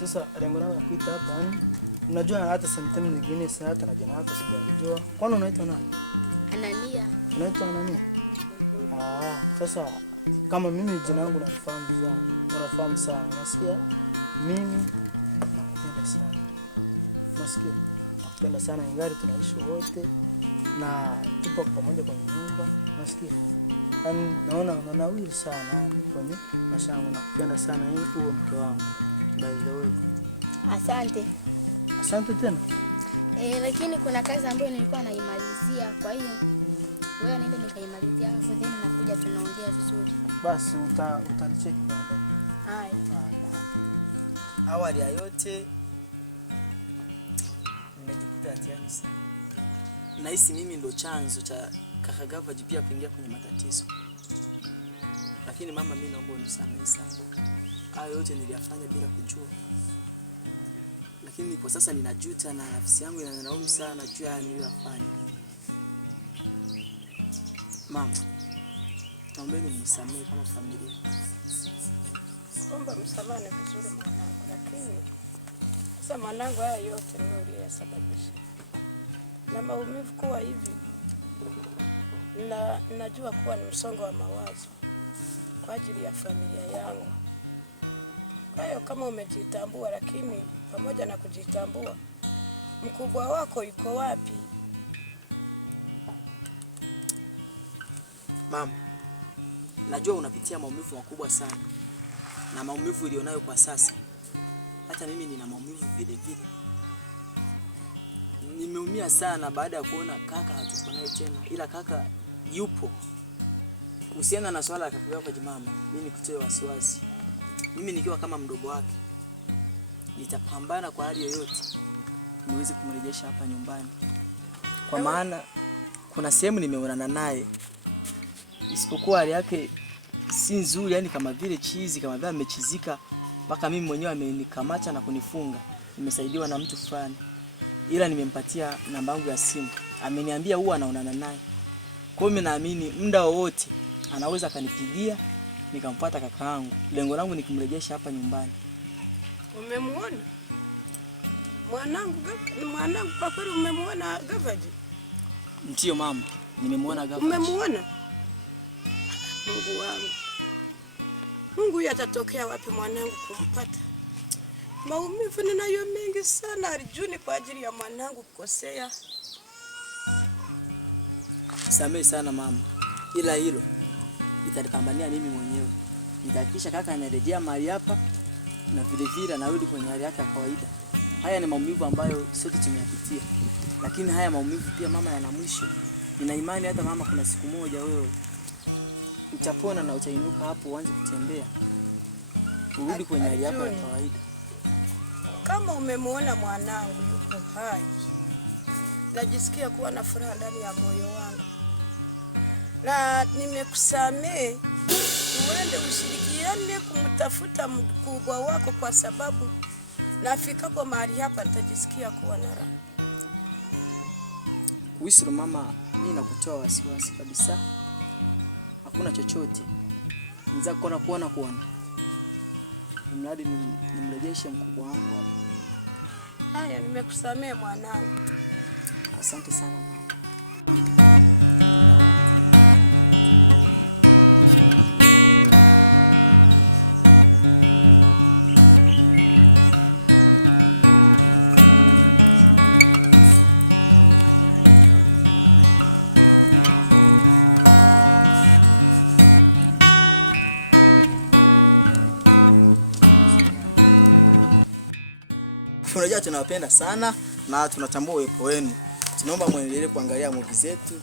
Sasa lengo langu la kuita hapa ni unajua hata sometime nyingine sasa hata na jina lako sijajua. Kwani unaitwa nani? Anania. Unaitwa Anania? Sasa kama mimi jina langu nalifahamu vizuri. Unafahamu sana. Unasikia? Mimi nakupenda sana. Unasikia? Nakupenda sana ingali tunaishi wote na tupo pamoja kwenye nyumba. Unasikia? Yaani naona unanawiri sana kwenye maisha yangu. Nakupenda sana uwe mke wangu. By the way. Asante. Asante tena. Lakini kuna kazi ambayo nilikuwa naimalizia, kwa hiyo wewe niende nikaimalizia alafu then nakuja tunaongea vizuri. Basi utanicheki baadaye. Haya. Awali ya yote nimejikuta hatiani sana. Nahisi mimi ndo chanzo cha kaka Gavaji pia kuingia kwenye matatizo. Lakini mama, mimi naomba unisamehe sana. Hayo yote niliyafanya bila kujua. Lakini kwa sasa ninajuta na nafsi yangu inanilaumu sana juu ya niliyofanya. Mama, naombeni mnisamehe kama familia. Omba msamaha vizuri mwanangu, lakini sasa mwanangu, haya yote ni uliyosababisha. Na maumivu kuwa hivi, najua kuwa ni msongo wa mawazo kwa ajili ya familia yangu. Kwa hiyo kama umejitambua, lakini pamoja na kujitambua, mkubwa wako yuko wapi? Mama, najua unapitia maumivu makubwa sana. Na maumivu ulionayo kwa sasa, hata mimi nina maumivu vile vile. Nimeumia sana baada ya kuona kaka hatuko naye tena, ila kaka yupo. Usiana na swala la kaka yako mama, mimi nikutoe wasiwasi. Mimi nikiwa kama mdogo wake, nitapambana kwa hali yoyote niweze kumrejesha hapa nyumbani. Kwa maana kuna sehemu nimeonana naye, isipokuwa hali yake si nzuri, yani kama vile chizi, kama vile amechizika, mpaka mimi mwenyewe amenikamata na kunifunga. Nimesaidiwa na mtu fulani, ila nimempatia namba yangu ya simu, ameniambia huwa anaonana naye. Kwa hiyo mimi naamini muda wowote anaweza akanipigia nikampata kaka yangu. Lengo langu ni kumrejesha hapa nyumbani. Umemuona mwanangu? Mwanangu kwa kweli umemuona Gavaji? Ndio mama, nimemuona Gavaji. Umemuona? Mungu wangu, Mungu yatatokea wapi mwanangu kumpata? Maumivu ninayo mengi sana alijuni kwa ajili ya mwanangu kukosea. Samehe sana mama, ila hilo nitalipambania mimi mwenyewe. Nitahakikisha kaka anarejea mahali hapa na vile vile anarudi kwenye hali yake ya kawaida. Haya ni maumivu ambayo sote tumeyapitia, lakini haya maumivu pia mama yana mwisho. Nina imani hata mama, kuna siku moja wewe utapona na utainuka hapo uanze kutembea, urudi kwenye hali yako ya kawaida. Kama umemuona mwanangu yuko hai, najisikia kuwa na furaha ndani ya moyo wangu. Na nimekusamehe, uende ushirikiane kumtafuta mkubwa wako, kwa sababu nafika kwa mahali hapa nitajisikia kuwa na raha. Wisru mama, mimi nakutoa wasiwasi kabisa. Hakuna chochote. Niza kuona. Mradi nimrejeshe mkubwa wangu hapa. Haya, nimekusamehe mwanangu. Asante sana mama. Tunajua tunawapenda sana na tunatambua uwepo wenu. Tunaomba muendelee kuangalia movie zetu,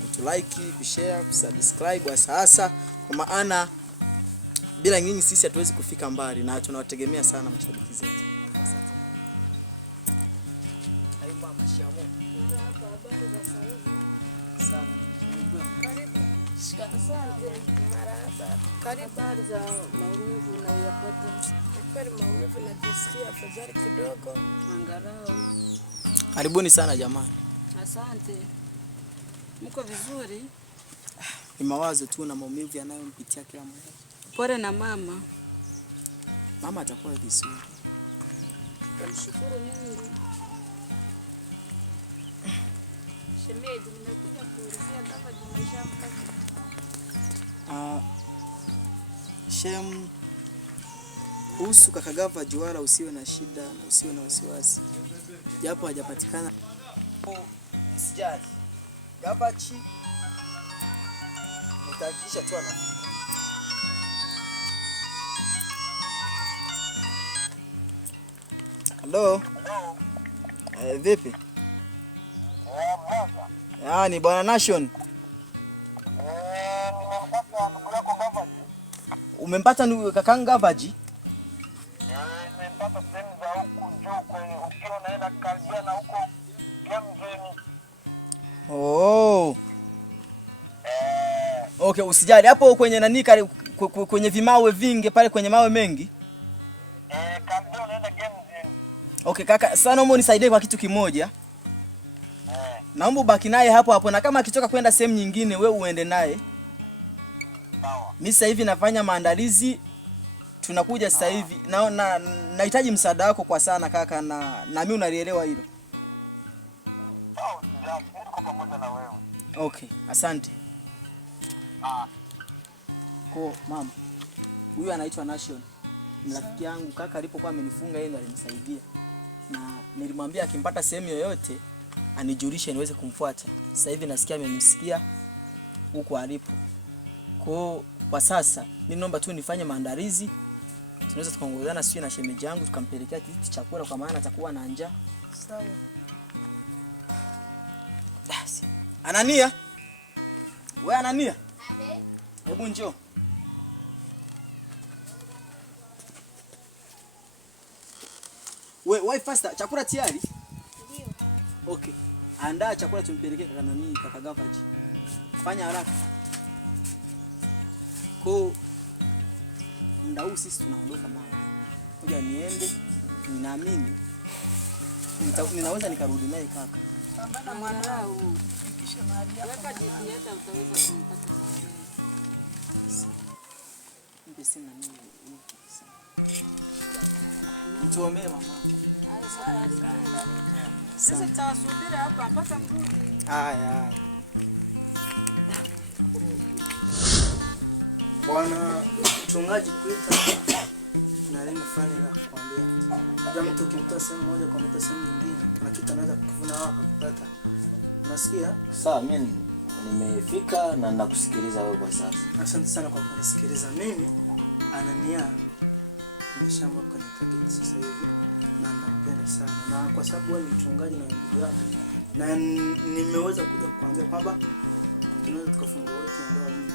kutulike, kushare, kusubscribe hasa, kwa maana bila nyinyi sisi hatuwezi kufika mbali na tunawategemea sana mashabiki zetu. Asante. Hayo mama shamo. Habari za sasa. Sawa. Karibu. Marahaba. Karibu. Habari za maumivu unayopata? Kweli maumivu najisikia afadhali kidogo. Angalau. Karibuni sana jamani. Asante. Mko vizuri? Ni mawazo tu na maumivu yanayompitia kila mmoja. Pole na mama. Mama atakuwa vizuri. Tamshukuru Mungu. Shemeji, nimekuja kuulizia kama nimeshampata. Shem, kuhusu kaka Gavaji wala usiwe na shida na usiwe na wasiwasi. Japo hajapatikana. Msijali. Gavaji nitahakikisha tu anafika. Hello. Vipi? Ni Bwana Nation. Umempata kakangu Gavaji? Nimempata sehemu za huku juu kwenye ukiwa naenda karibia na huko Gemzeni. Oh. Okay, usijali. Hapo kwenye nani kwenye vimawe vingi pale kwenye mawe mengi? Karibia naenda Gemzeni. Okay kaka, sana naomba unisaidie kwa kitu kimoja. Naomba ubaki naye hapo hapo na kama akitoka kwenda sehemu nyingine wewe uende naye. Sawa. Mimi sasa hivi nafanya maandalizi, tunakuja sasa hivi. Nahitaji msaada wako kwa sana kaka, na mimi unalielewa hilo. Sawa, niko pamoja na wewe. Okay, asante. Kwa mama, huyu anaitwa Nation. Ni rafiki yangu, kaka alipokuwa amenifunga yeye ndiye alinisaidia. Na nilimwambia akimpata sehemu yoyote anijulishe niweze kumfuata. Sasa hivi nasikia amemsikia huko alipo. Kwa sasa mimi naomba tu nifanye maandalizi. Tunaweza tukaongozana sisi na shemeji yangu tukampelekea kitu chakula kwa maana atakuwa na njaa. Sawa. Basi. Anania? Wewe Anania? Hebu njoo. Wewe faster, chakula tayari? Ndio. Okay. Andaa chakula tumpelekee kaka nani, kaka Gavaji. Fanya haraka. Muda huu sisi tunaondoka mama. Ngoja niende. Ninaamini ninaweza nikarudi naye kaka. Pambana mwanao. Fikisha mahali hapo. Weka jibu hata utaweza kumpata baadaye. Mpe sina nini. Mtuombe mama. Sasa tutawasubiri hapa mpaka mrudi. Haya. Bwana mchungaji kuita na lengo fulani la kukwambia. Hata mtu ukimtoa sehemu moja kwa mtu sehemu nyingine, kuna kitu anaweza kukivuna hapa kupata. Unasikia? Sawa, mimi nimefika na nakusikiliza wewe kwa sasa. Asante sana kwa kunisikiliza. Mimi Anania nimeshaamua kwa nitaki sasa hivi na nampenda sana. Na kwa sababu wewe ni mchungaji na ndugu yako, na nimeweza kuja kukuambia kwamba tunaweza tukafunga wote ndoa mimi na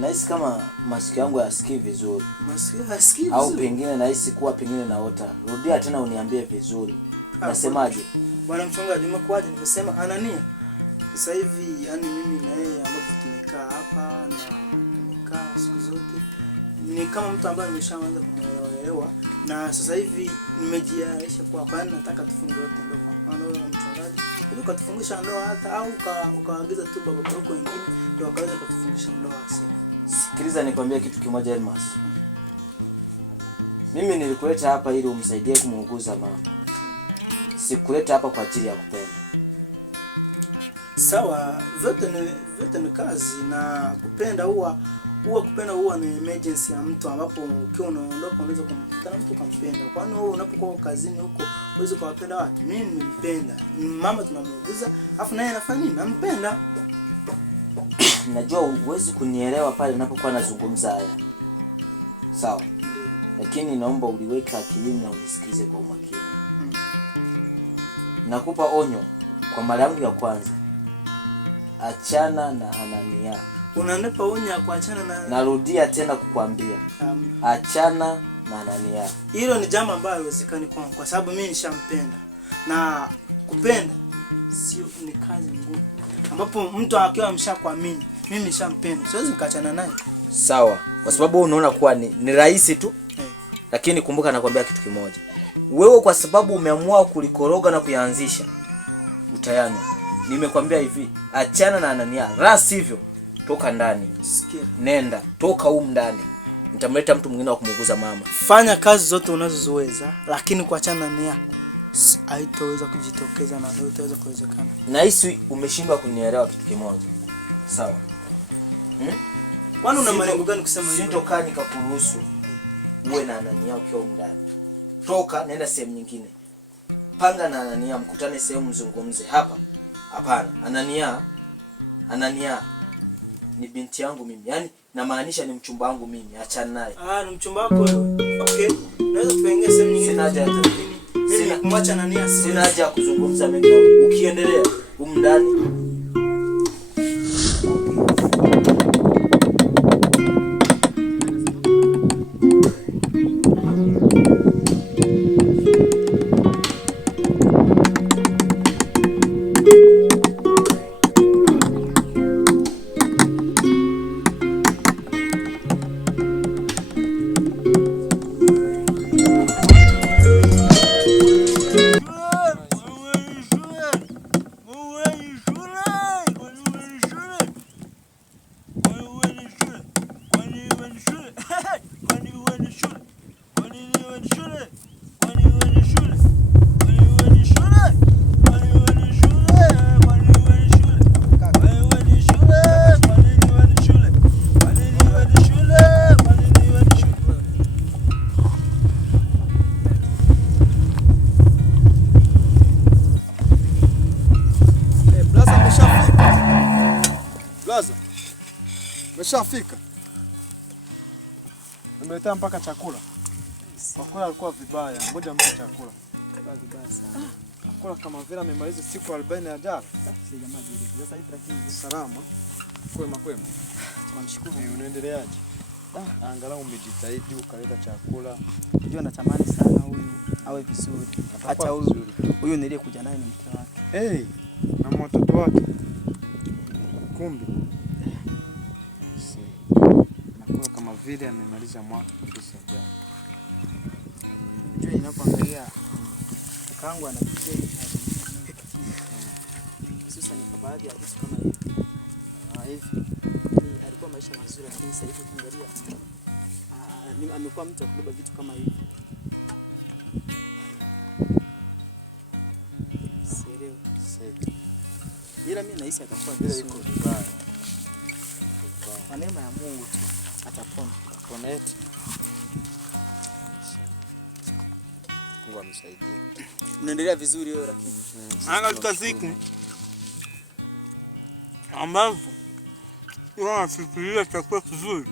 Nahisi kama masikio yangu yasikii vizuri. masikio hasikii vizuri. Au pengine nahisi kuwa pengine naota. Rudia tena uniambie vizuri. Nasemaje? Bwana mchungaji, nimekuaje? Nimesema Anania. Sasa hivi yani mimi na yeye ambapo tumekaa hapa na tumekaa siku zote ni kama mtu ambaye nimeshaanza kumuelewa, na sasa hivi nimejiaisha kwa nataka tufunge wote ndoa. Kwa maana wewe mchungaji, ili ukatufungisha ndoa hata au ukaagiza tu baba yako wengine ndio wakaweza kutufungisha ndoa sasa. Sikiliza nikwambie kitu kimoja Elmas. Mimi nilikuleta hapa ili umsaidie kumuuguza mama. Sikuleta hapa kwa ajili ya kupenda. Sawa, vyote ni kazi, na kupenda huwa ni emergency ya mtu ambapo ukiwa unaondoka unaweza kumkuta mtu kumpenda. Kwani wewe unapokuwa kazini huko uweze kuwapenda watu? Mimi nimempenda. Mama tunamuuguza, afu naye anafanya nini? Nampenda. Najua huwezi kunielewa pale ninapokuwa nazungumza haya. Sawa. Lakini naomba uliweke akilini na unisikilize kwa umakini. Nakupa onyo kwa mara yangu ya kwanza. Achana na Anania. Unanipa onyo ya kuachana na? Narudia tena kukwambia. Achana na Anania. Hilo ni jambo ambalo haiwezekani kwangu kwa sababu mimi nishampenda. Na kupenda sio ni kazi ngumu. Ambapo mtu akiwa ameshakuamini, mimi nishampenda, siwezi nikaachana naye. Sawa. Kwa sababu unaona kuwa ni rahisi tu. Lakini kumbuka nakwambia kitu kimoja. Wewe kwa sababu umeamua kulikoroga na kuyaanzisha utayani. Nimekwambia hivi, achana na Anania. La sivyo, toka ndani. Sikia. Nenda, toka huko ndani. nitamleta mtu mwingine wa kumuguza mama. Fanya kazi zote unazoweza, lakini kuachana na nia haitoweza kujitokeza na haitoweza kuwezekana. Nahisi umeshindwa kunielewa kitu kimoja. Sawa? Kwani una malengo gani kusema hivyo? Sintokaa nikakuruhusu uwe na Anania ukiwa ndani. Toka nenda sehemu nyingine. Panga na Anania mkutane sehemu mzungumze. Hapa hapana. Anania ni binti yangu mimi. Yaani namaanisha ni mchumba wangu mimi. Achana naye. Ni mchumba wako wewe. Okay. Naweza tukaingia sehemu nyingine. Sina haja hata mimi kumwacha Anania. Sina haja kuzungumza mengi na wewe. Ukiendelea ndani. Umeshafika? Nimeletea mpaka chakula. Kwa kweli alikuwa vibaya. Ngoja mpe chakula. Vibaya sana. Nakula kama vile amemaliza siku 40 ya jana. Sasa hivi lakini Salama. Kwema. tunamshukuru. Unaendeleaje? Angalau umejitahidi ukaleta chakula. Ndio natamani sana huyu awe vizuri. Acha huyu niliyekuja naye ni mke wake. Na mtoto wake. Kumbe. Nakula kama vile amemaliza mwaka kabisa jana. Unajua ninapoangalia kakaangu anapitia sasa ni baadhi ya vitu kama hivi. Hivi alikuwa maisha mazuri, lakini sasa hivi ukiangalia amekuwa mtu akubeba vitu kama hivi. Sasa ila mimi nahisi atakuwa vile yuko vibaya. Kwa neema ya Mungu tu atapona. Atapona eti. Mungu amsaidie. Unaendelea vizuri wewe lakini. Katika siku ambapo nafikiria chakula kizuri.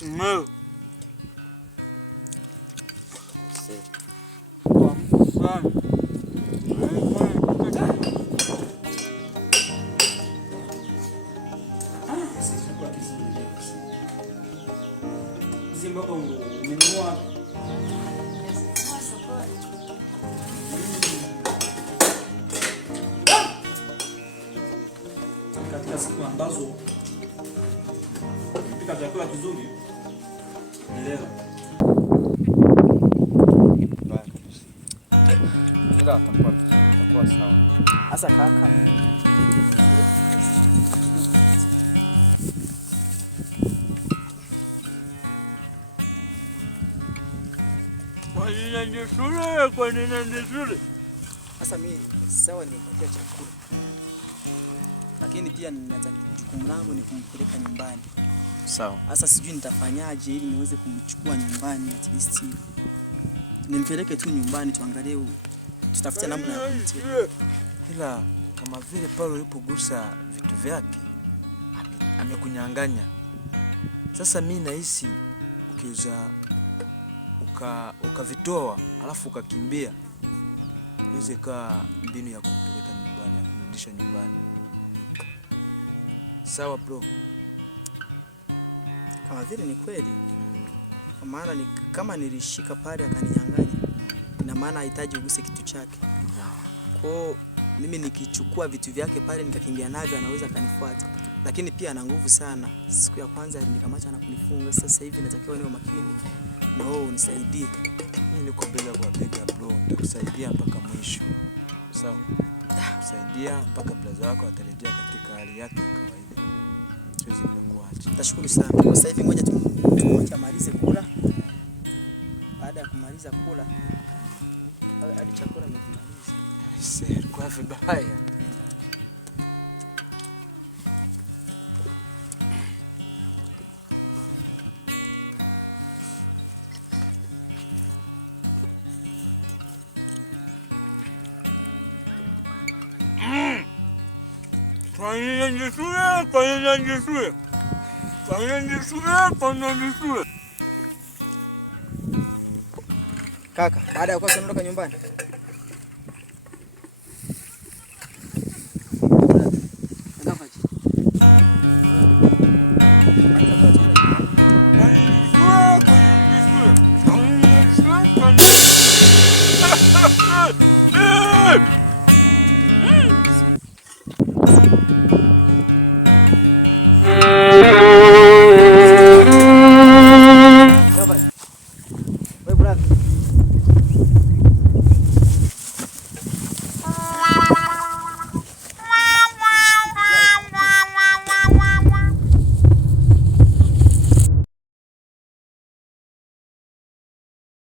Leo. Katika siku ambazo kupika chakula kizuri ni leo. Ila atakuwa sawa. Sasa kaka, Kwa nini ndio shule? sasa mimi sawa nimpatia chakula. Lakini pia jukumu langu ni kumpeleka nyumbani. Sawa. Sasa sijui nitafanyaje ili niweze kumchukua nyumbani at least. Nimpeleke tu nyumbani tuangalie tutafute namna ya kumtia. Ila kama vile pale ulipogusa vitu vyake amekunyang'anya. Sasa mimi nahisi ukiweza ukavitoa alafu ukakimbia iweze kaa mbinu ya kumpeleka nyumbani, ya kumrudisha nyumbani. Sawa bro. Kama vile ni kweli. Kwa maana ni kama nilishika pale akaninyang'anya, ina maana hahitaji uguse kitu chake. Kwa mimi nikichukua vitu vyake pale nikakimbia navyo anaweza kanifuata. Lakini pia ana nguvu sana. Siku ya kwanza alinikamata na kunifunga. Sasa hivi natakiwa niwe makini na wewe unisaidie. Mimi niko bega kwa bega bro, nitakusaidia mpaka mwisho. Sawa. Kusaidia mpaka brother wako atarejea katika hali yake ya kawaida. Siwezi kukuacha. Tashukuru sana. Sasa hivi ngoja tu Acha malize kula. Baada ya kumaliza kula hadi chakula nimemaliza. Sasa kwa vibaya. Kaka, baada ya kuwa tunaondoka nyumbani. Nenda